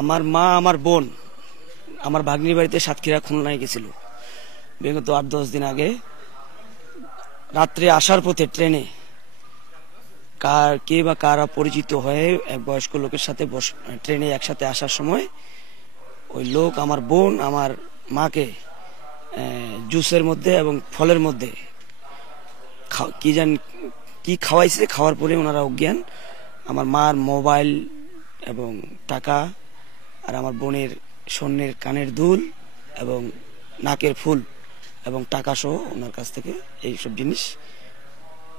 আমার মা, আমার বোন, আমার ভাগ্নির বাড়িতে সাতক্ষীরা খুলনায় গেছিল বিগত 8-10 দিন আগে। রাত্রে আসার পথে ট্রেনে কে বা কারা পরিচিত হয়ে এক বয়স্ক লোকের সাথে ট্রেনে একসাথে আসার সময় ওই লোক আমার বোন, আমার মাকে জুসের মধ্যে এবং ফলের মধ্যে কি খাওয়াইছে। খাওয়ার পরে ওনারা অজ্ঞান। আমার মার মোবাইল এবং টাকা আর আমার বোনের স্বর্ণের কানের দুল এবং নাকের ফুল এবং টাকা সহ ওনার কাছ থেকে এইসব জিনিস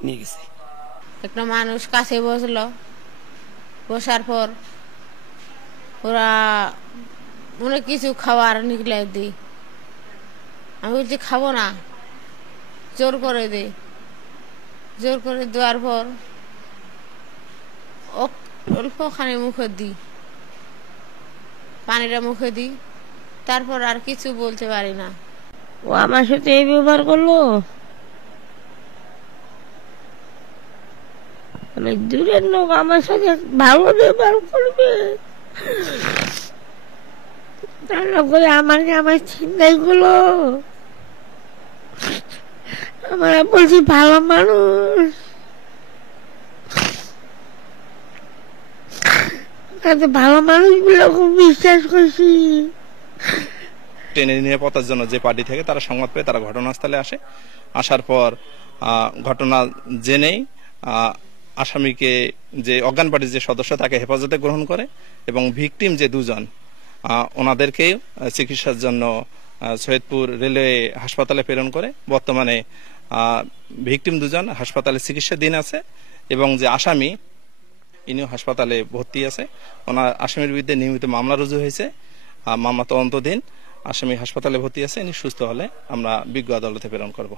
নিয়ে গেছে। একটা মানুষ কাছে বসলো, বসার পর ওরা অনেক কিছু খাবার নিকলে দিই। আমি বলছি খাবো না, জোর করে দিই। জোর করে দেওয়ার পর অল্পখানি মুখে দিই, পানিটা মুখে দিই, তারপর আর কিছু বলতে পারি না। ও আমার সাথে এই ব্যবহার করলো। অনেক দূরের লোক আমার সাথে ভালো ব্যবহার করবে, তারপরে আমার চিন্তাই গুলো আমরা বলছি ভালো মানুষ, ভালো মানুষগুলো খুব বিশ্বাস করছি। ট্রেনে নিরাপত্তার জন্য যে পার্টি থেকে তারা সংবাদ পেয়ে তারা ঘটনাস্থলে আসে। আসার পর ঘটনা জেনেই আসামিকে, যে অজ্ঞান পার্টির যে সদস্য, তাকে হেফাজতে গ্রহণ করে এবং ভিকটিম যে দুজন ওনাদেরকে চিকিৎসার জন্য সৈয়দপুর রেলওয়ে হাসপাতালে প্রেরণ করে। বর্তমানে ভিকটিম দুজন হাসপাতালে চিকিৎসাধীন আছে এবং যে আসামি ইনিও হাসপাতালে ভর্তি আছে। ওনার আসামির বিরুদ্ধে নিয়মিত মামলা রুজু হয়েছে, মামলা তদন্তাধীন। আসামি হাসপাতালে ভর্তি আছে, ইনি সুস্থ হলে আমরা বিজ্ঞ আদালতে প্রেরণ করব।